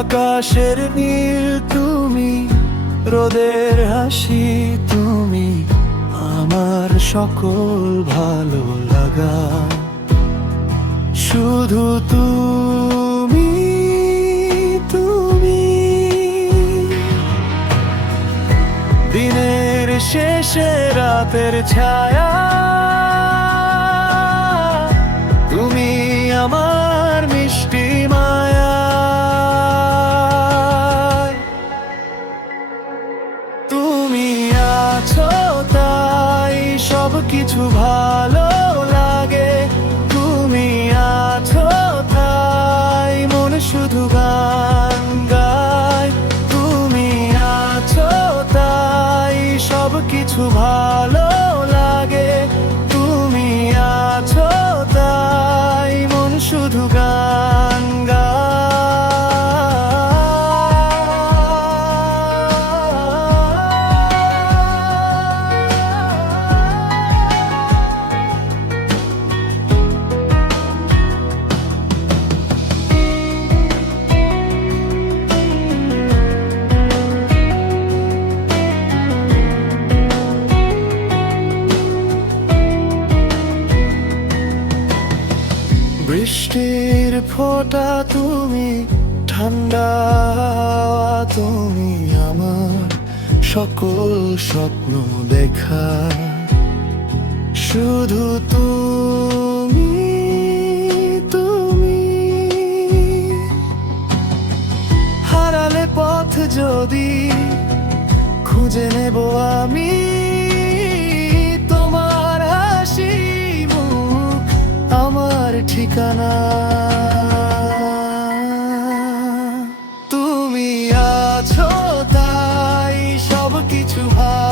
আকাশের নীল তুমি, রোদের হাসি তুমি, আমার সকল ভালো লাগা। শুধু তুমি, তুমি দিনের শেষে রাতের ছায়া, তুমি আমার মিষ্টি মায়া। তুমি আছো তাই সব কিছু ভালো লাগে, তুমি আছো তাই মন শুধু গান গায়। তুমি আছো তাই সব কিছু ভালো লাগে, তুমি আছো তাই মন শুধু গান গায়। বৃষ্টির ফোঁটা তুমি, ঠান্ডা হাওয়া তুমি, আমার সকল স্বপ্ন দেখা। শুধু তুমি, তুমি হারালে পথ যদি খুঁজে নেব আমি, তোমার হাসি মুখ আমার ঠিকানা। তুমি আছো তাই সব কিছু ভালো